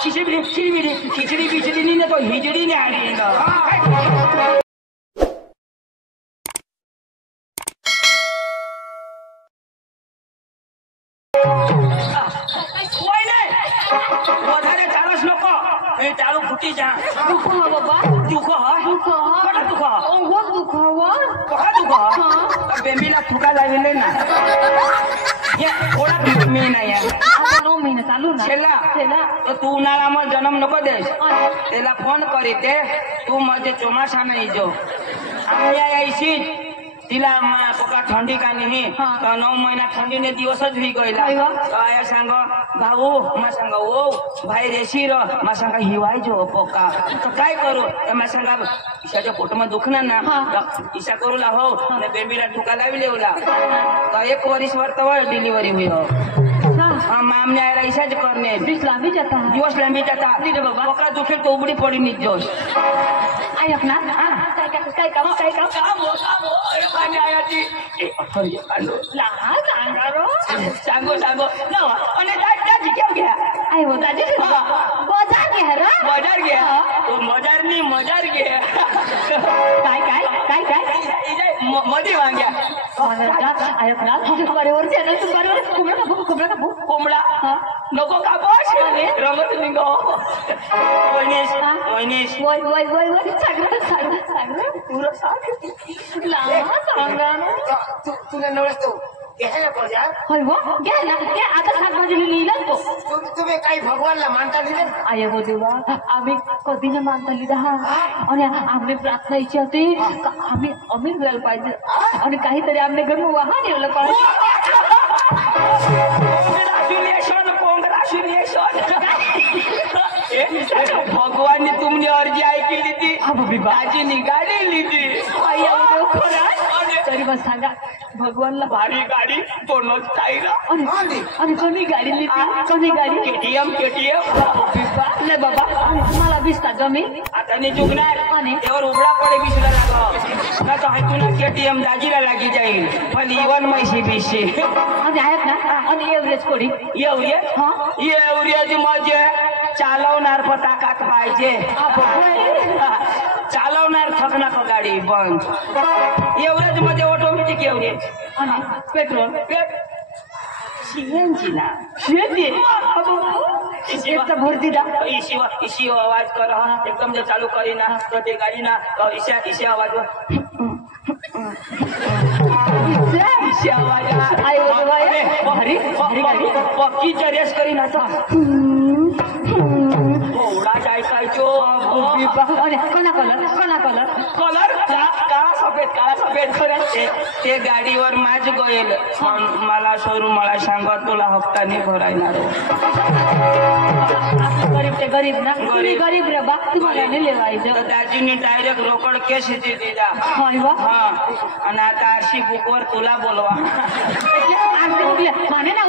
खिचड़ी बिचड़ी नहीं तो हिजड़ी नहीं आ रही है। चालू फुटी जा दुख हो बाबा दुख कटा दुख ओगो दुख हो कटा दुख बेंबीला थुका लागले ना ये थोडा मी नाही आता 9 महिने चालू ना छेला तो तू उन्हाळाમાં जन्म नको देस त्याला फोन करी ते तू माझे चोमासा नाही जो आम्ही यायची तिला पका थंडी का नाही तर 9 महिना थंडीने दिवसच होई गईला आया सांग भाऊ मा सांग ओ भाई रेशी र मा सांग हिवाय जो पका तर काय करू मा सांग ईशाच्या पोटમાં दुखना ना ईशा करूला हो ने बेबीला ठुका लावी लेवला तर 1 वर्ष वर तवर डिलिव्हरी हुई हो हां मामने आयला ईशाच करने दिवस लांबी जाता रे बाबा पका दुखे तो उबडी पडी नि जोश आय अपना काय काम पाणी आयाची अरे आलो सांगो ना आणि दाजी केव घ्या आय हो दाजी बाजार घ्या तो मजार घ्या काय मध्ये वांग्या आय अपना बरोबर कोंबडा नको कापस रमत निघो वैनेश तुला सांगा तुला नवस्तो घ्यायला पाहिजे होय गो घ्यायला ते आता शाकभाजीला लिहिलं तो तुम्ही काही भगवानला मानता लिहिले आय गो देवा आम्ही कधी न मानता लिहिला आणि आम्ही प्रार्थना इच्छा होती आम्ही अमीर व्हायला पाहिजे आणि काहीतरी आम्ही घर वाहन येवलं पाहिजे भगवान ने तुमने अर्जी ऐकली ती दाजीनी गाडी लिहिली तरी बस सांगा भगवानला भारी गाडी तोंडच खाईला आणि कोणी गाडी लिहिली कोणी गाडी केटीएम नाही बाबा मला दिसता जमी आता नाही चुकणार त्यावर उघडा पडे बिसला लागला ना तो आहे तुला केटीएम दाजीला लागी जाईल पण इवन मैशी बिशी आणि आहेत ना आणि एव्हरेज कोडी एव्हरेज म्हणजे चालवणार पताकात पाहिजे चालवणार थकना का गाडी बंद एव्हरेज मध्ये ऑटोमॅटिक एव्हरेज पेट्रोल सीएनजी ना सीएनजी भरती दा इसी आवाज कर एकदम जब चालू करी ना तो ते गाड़ी ना इसे आवाज पक्की रेस करी ना थोडा ऐकायचो कलर काळा सफेद ते गाडीवर माझ गोयल मला शोरूम मला सांगा तुला हप्ता नाही भरायणार गरीब ना गरीब रे बा तुम्हाला नाही लेवायचं तर दाजीने डायरेक्ट रोकड केस दिला आणि आता आरशी बुकवर तुला बोलवा माने ना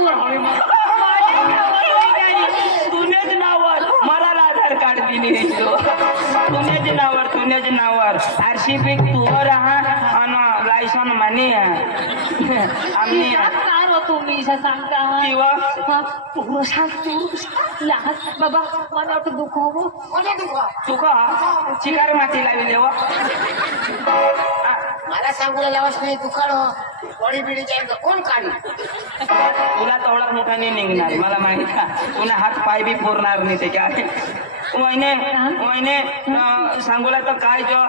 तुनेच नावर मला आधार कार्ड दिली तुनेच नावर आरशी बुक तुवर आणि लायसन मानी आम्ही तुम्ही सांगता किंवा बाबा मला वाटतं दुख चिकार माती लावी देवा मला सांगू लावास नाही दुकाळ बडी बिडी जाईल कोण काढी तुला तेवढा मोठा नाही निघणार मला माहिती पुन्हा हात पाय बी फोडणार नाही ते काय वहिने सांगूला तर काय जो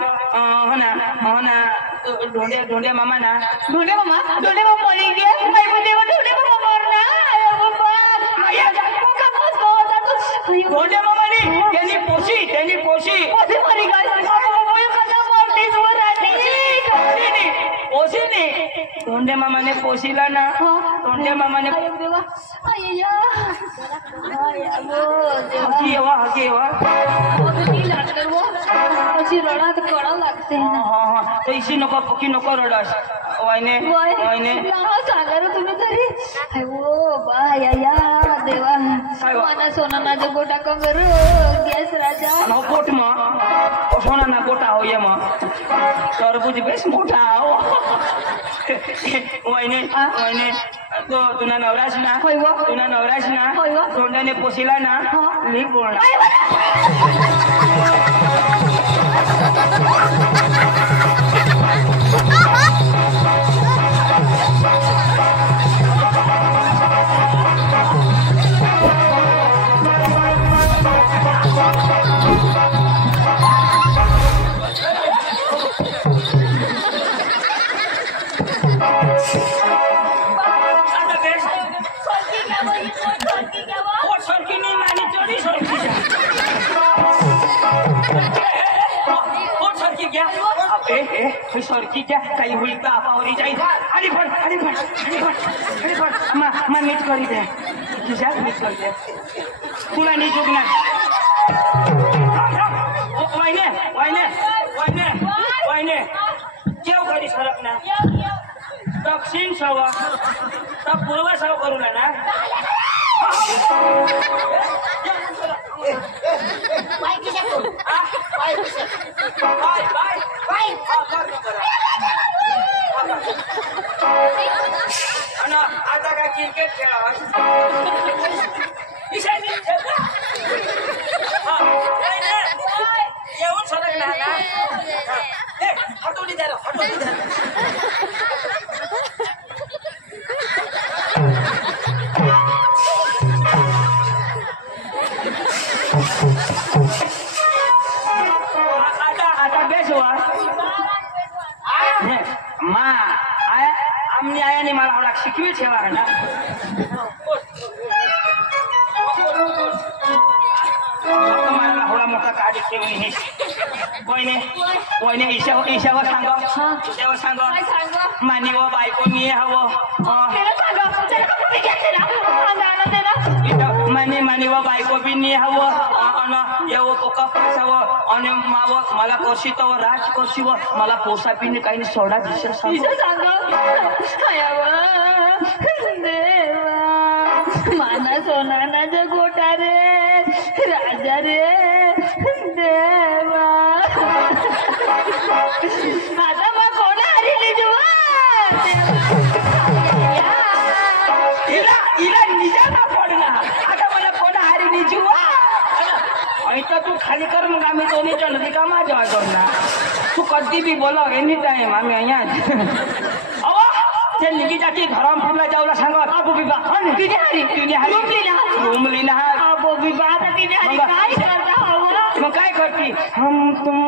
हो ना ढोंडे मामा ना ढोंडे मामा मरी गया ढोंडे मामा त्यांनी पोशी मरी ढोंडे मामाने पोशीला ना ढोंडे मामाने रडात कळा लागते पैसे नको पकी नको रडास वायने सांगा तुम्ही तरी या देवा मला सोना ना गोटा कमर गॅस राजा पोट मग सोना ना गोटा हो ये मग तरबूज बेस मोठा हो वहिने तो तुना नवराश ना होय व. तुना नवराश ना होय व. तोंडाने पोसिला ना हा. मी बोलणार आता बेस पोट सरकी नाही मानी चोरी सरकी जा पोट सरकी घ्या हे सरकी घ्या काही होईल तर आपावरी जाईल आणि पण मा नीट करी दे तुझ्या नीट करी दे तुला नीट उगणार वाईने वाईने वाईने वाईने केव करी सरक ना दक्षिण सवा तब पूर्व सव करू ना आता काय क्रिकेट खेळा येऊन सदक ना हटवली द्या हटवली द्या आता बेस हुआ मा आया आमने आया नहीं मला हवला शिकवी ठेवा ना मला हवला मोठा काढी ठेवली हे कोयने कोयने ईशावर सांगा मानी व बायको मी हवं मानी व बायको बी नाही हवं येवं कोका पैसावं आणि मावं मला कोशी तव राज कोशी व मला पोसा पिणे काही नाही सोडा दिशा माना सोना जो गोटा रे राजा रे देवा आता मग कोणा हरिली जुवा इला निजाना पडला आता मला कोणा हरिली जुवा ऐका तू खाली कर मग आम्ही दोन्ही जण रिकामा जेव्हा करणार तू कधी बी बोला एनी टाइम आम्ही અહીંયા अवा ते निकिताची घराम फुला जाऊला सांगा आबो बिबा तिने हरी रूम लिना आबो बिबा तिने हरी काय करता हो मग काय करती हम तुम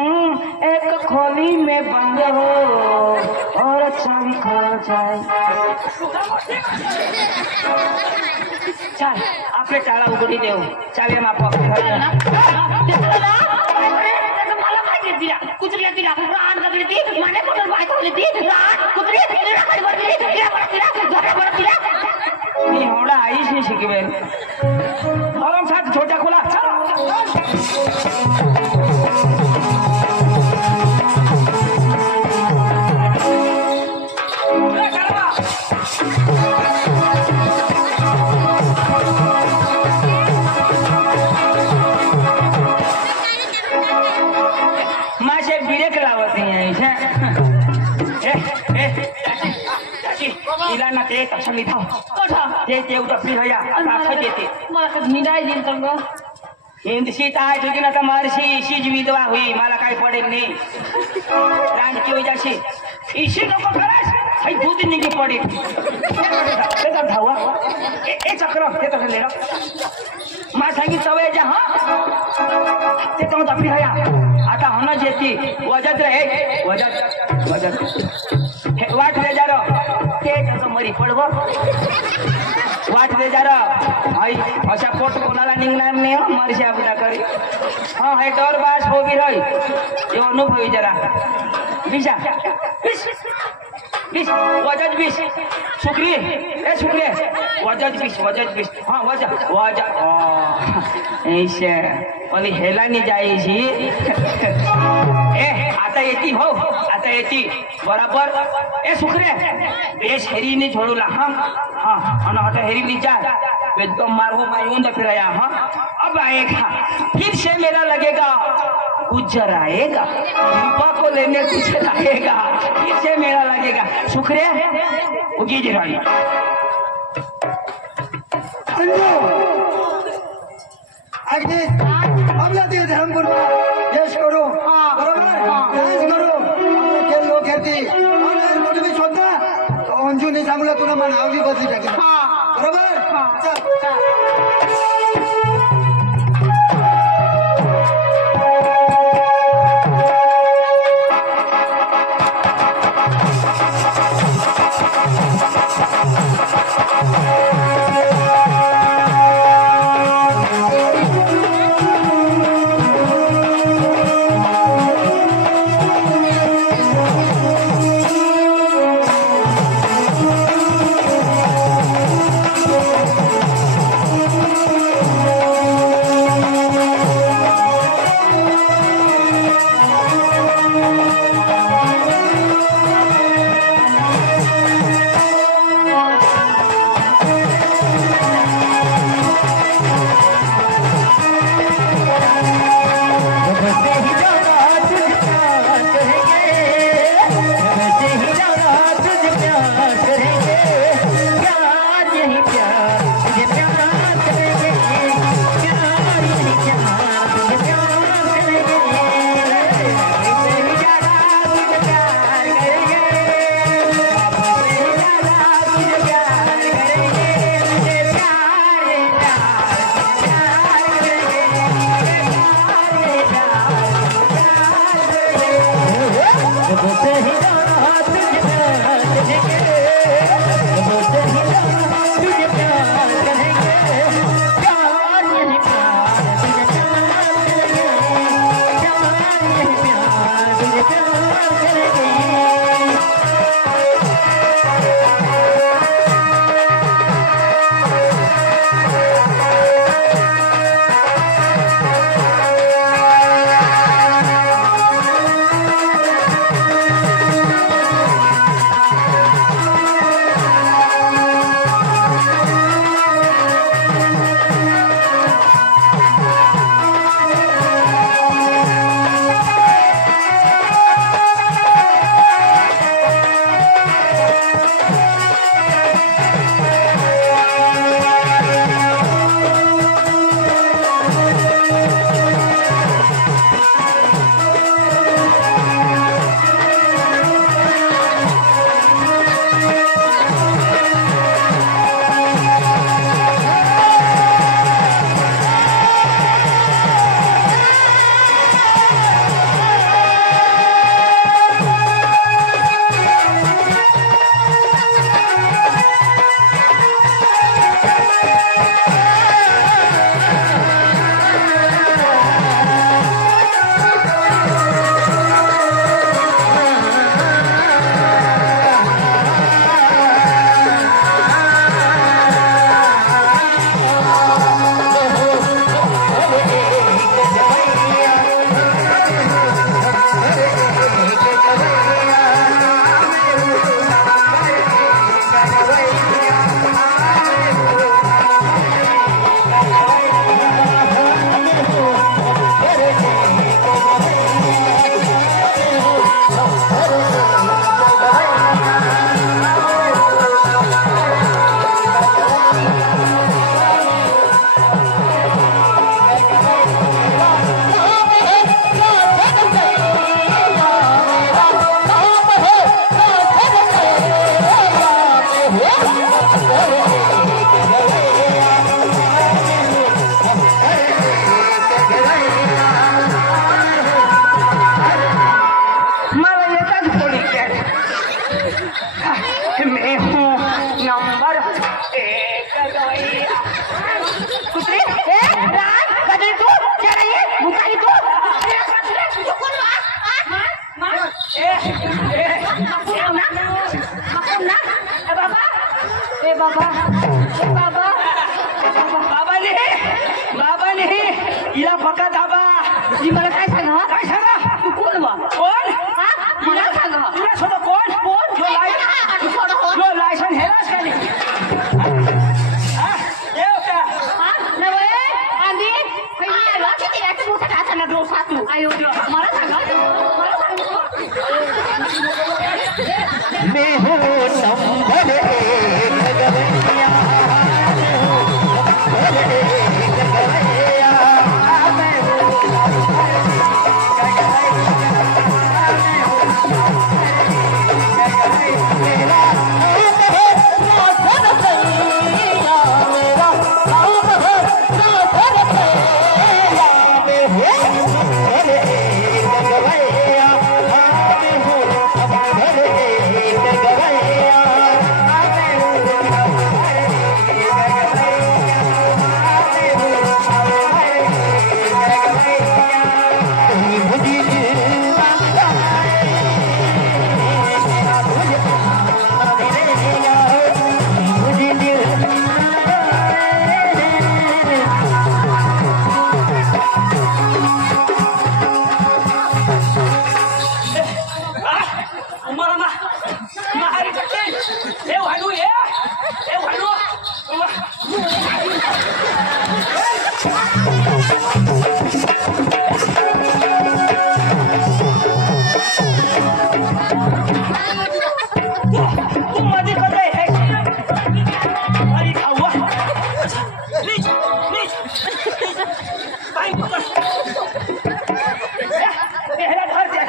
एक खोली में बंद हो और चाबी खो जाए चल आपले टाळा उघडी देऊ चावी माप मला माहिती दिला कुत्र्या दिला रान गगडी ती माने कुठं बाय ठेवली ती रान कुत्री तिला खाली दिला मी एवढा आईच नाही शिकवेल गरम साथ छोट्या खोला माझे बिरेक लावत नाही तिला ना ते तसं मी थांब ते देव तपली भैया आता देते मला निदाय दिल संग सीता आहे तुझी ना तर महर्षी शीज विधवा होई मला काय पडेल नाही रानकी होई जाशी इशी नको करास आई दूध निघी पडेल ते धावा ए चक्र ते तसं ले मा सांगित सवय जा हा ते तो तपली भैया आता होना जेती वजत रे वजत वाट ले जा ते तसं मरी पडव वाट दे जा आई अशा पोट कोणाला निघणार नाही मरशी आपला करी हा हे डर बास हो बी रही हे अनुभवी जरा बिशा बिश वजत बिश सुक्री ए सुक्री वजत बिश हाँ वजत ऐसे ओली हेला नहीं जायची ए आता येती हो आता येती बराबर ए सुक्रे बेश हेरी नहीं छोड़ूला हाँ हाँ हटा हेरी नहीं जा एकदम मारो मायूं तो फिर आया हाँ अब आएगा फिर से मेरा लगेगा गुज्जर आएगा रूपा को लेने गुज्जर आएगा फिर से मेरा लगेगा सुक्रे उगी जराई अगदी आपल्या ते धर्मपूर्व यश करू बरोबर डान्स करू आपले खेळ लोक येतील तुम्ही स्वतः अंजूने चांगलं तुला मन आवडी बदली टाकेल बरोबर चल हिला फका दाबा जी मला काय सांगा काय सांगा तू कोण बा कोण हा मला सांगा तुला सोबत कोण कोण जो लायसन हेलाच खाली येऊ का नवळे आंधी आला किती याचं मोठा टाचाला डोस हातू आयो मला सांगा मैं हूँ नंबर 1 गवैया ए वालू ए वालू तू मध्ये कसं आहे अरे खावा नीट नीट काय पकड ह्याला धर द्या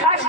अच्छा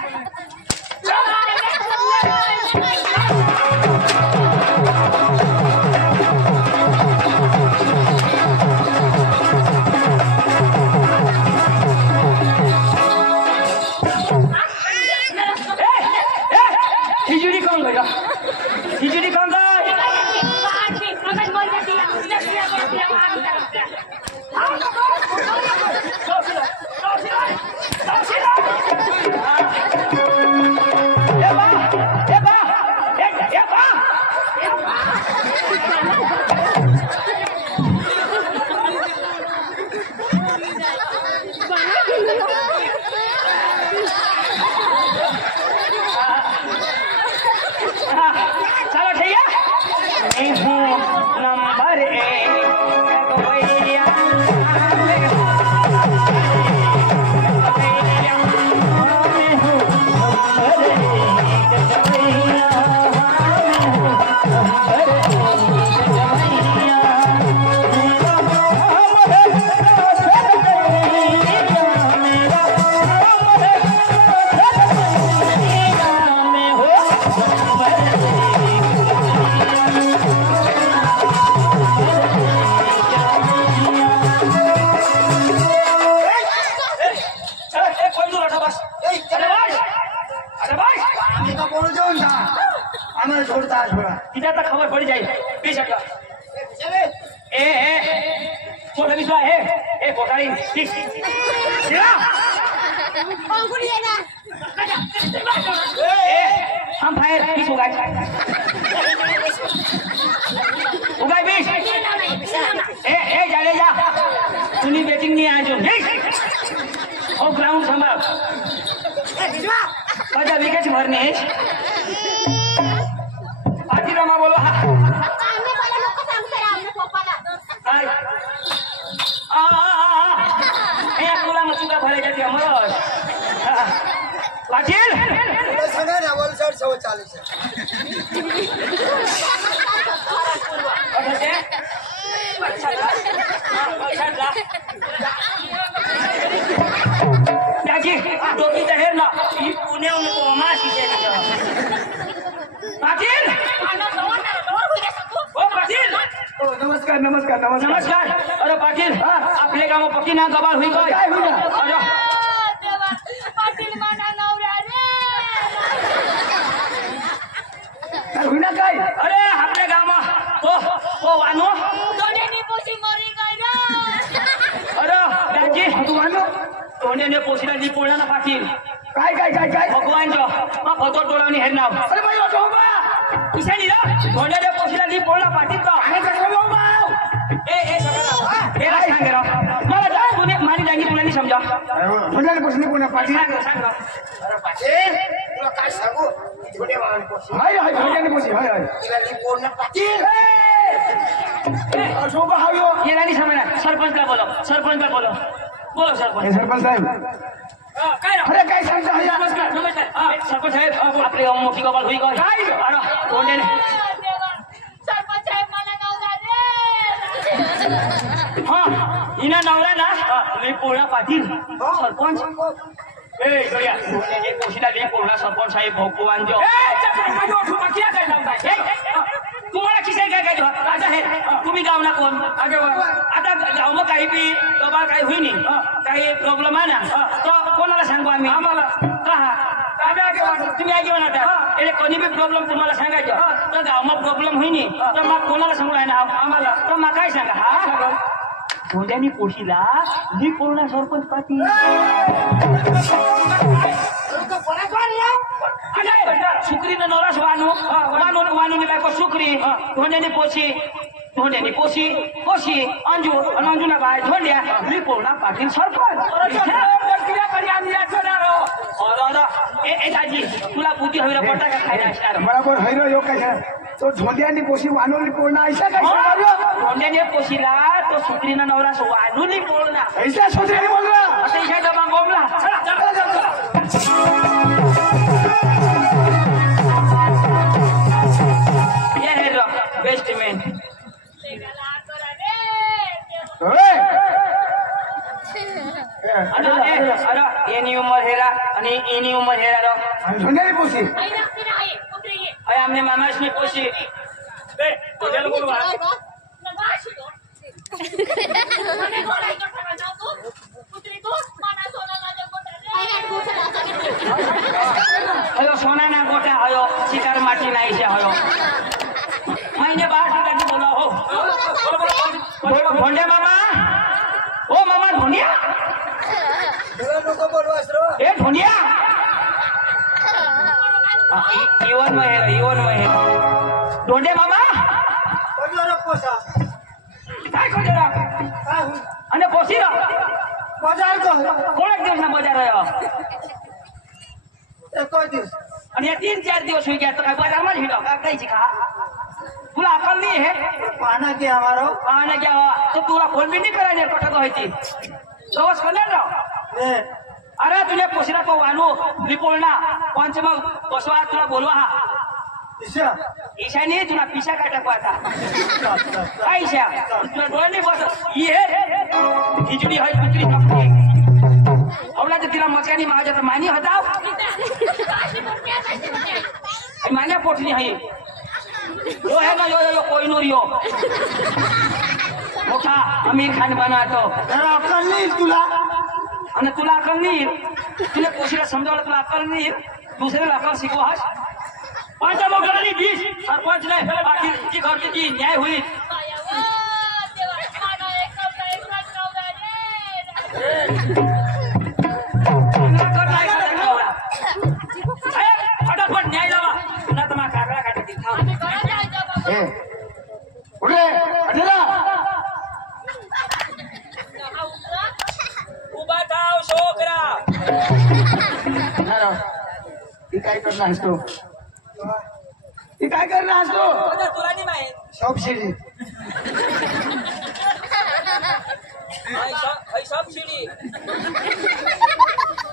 डोकी डोकी जाहीर ना ही पुणे तो माशी पाटील ओ पाटील हो, नमस्कार नमस्कार नमस्कार नमस्कार अरे पाटील आपले गाव पक्की ना गबाळ होई काय होईल अरे पाटील माना नवरा रे होईल काय अरे आपल्या गाव ओ वानो दोन्ही पोशी मरी काय रे अरे दाजी तू मानो तोंडेने पोशीला दी पोळला ना पाटील काय काय काय काय भगवान जो मा फोटो टोळवणी हेर नाव अरे बाई वाटो बा किशानी रा तोंडेने पोशीला दी पोळला पाटील तो अरे कसं बा ए सगळा हे रा सांग रा मला जा कोणी मारी जागी तुला नाही समजा म्हणाले बसले कोणा पाठी सांग रा अरे पाटील तुला काय सांगू छोटे वाहन पोशी हाय हाय म्हणाले बसले हाय हाय तिला पूर्ण पाटील शोभा हायो ये नाही समजा सरपंचला बोलो बोलो सरपंच सरपंच साहेब काय रा अरे काय सांगता हाय नमस्कार नमस्कार सरपंच साहेब आपले गाव मोठी गबाळ होई काय अरे तोंडेने सरपंच साहेब मला नवरा रे हा इना नवरा ना मी पोळला पाटील सरपंच ए गया तोंडेने पोशीला दी पोळला सरपंच साहेब भगवान जो तुम्हाला किसे काय आता हे तुम्ही गावना कोण आता गावला काही बी गबाळ काही होईनी काही प्रॉब्लेम आहे ना तर कोणाला सांगू आम्ही आम्हाला तुम्ही ऐकून आता कोणी बी प्रॉब्लेम तुम्हाला सांगायचं तर गावमा प्रॉब्लेम होईनी तर मग कोणाला सांगू आहे ना आम्हाला तर मग काय सांगा हा धोंड्यानी पोशीला मी पूर्ण सरपंच पाटील सुक्रीनं नवरास वानून बायको सुक्री धोंड्यानी पोशी अंजू आणि अंजुना बाय धोंड्या मी पूर्ण पाटील सरपंच दाजी तुला बुद्धी हवी पडता का खायला असणार मला कोण हैरो यो काय तो झोंड्यानी पोशी वानोली पोळणा ऐसा काय सांगालो धोंड्याने पोशीला तो सुक्रीनं नवरास वानून बोलना ऐसा सोचरे बोल रहा आता इथे जमा बोमला ये है रो बेस्ट मॅन अरे एनी उमर हेरा आणि एनी उमर हेरा रो झोंड्यानी पोशी अरे आमने मामास में पोशी हयो सोना ना गोटा हयो शिकार माटी नाही से हयो मैंने बाहर से बोला हो भोंडे मामा ओ मामा धोनिया नको बोलवास रो ए धोनिया इवन महेर धोंडे मामा बोलवा पोसा काय खोजेला काय होईल आणि पोसी रा बाजार को कोण दिवस ना बजार रह्यो एक दिवस आणि या 3-4 दिवस हुई गया तो काय बाजार में हिलो का काही खा तुला अकल नहीं है पाना के हमारो आने क्या हुआ तो तुला फोन भी नहीं करा ने पटक होती दोस्त करने रो ए अरे तुझे पोशीला को वानू रिपोलना कोण से मग बसवा तुला बोलवा हा ईशा ईशा नहीं तुला पीछा काटा को आता काय ईशा तुला डोळे नहीं बस ये खिचडी है पुत्री नपती औला तो तिला मकानी माझ्या तर मानी हटाव मान्या पोटली है यो है ना यो कोई नूरियो मोठा अमीर खान बनवातो जरा अक्कल नाही तुला आणि तुला अकल नाही तुला पोशीला समजावलं तुला अकल नाही दुसऱ्याला अकल शिकवास पांच मोगलानी 20 सरपंच नाही बाकी घरची जी न्याय होईल फटाफट न्याय लावा पुन्हा तुम्हाला कागडा काढते ए उडे अजरा उभा थाव शोकरा ही काय करणार असतो ही काय करणार असतो तुला नाही माहित सबसिडी सबसिडी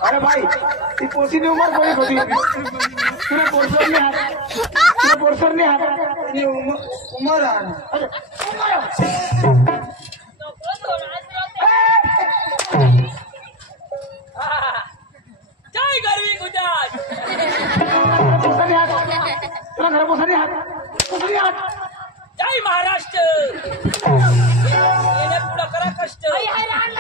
अरे भाई ती पोसीनी उमर कोणी होती तुला पोरसरने हात उमर अरे जरा मोसारी हात जय महाराष्ट्र येणे पुढं करा कष्ट आई, हाय, रान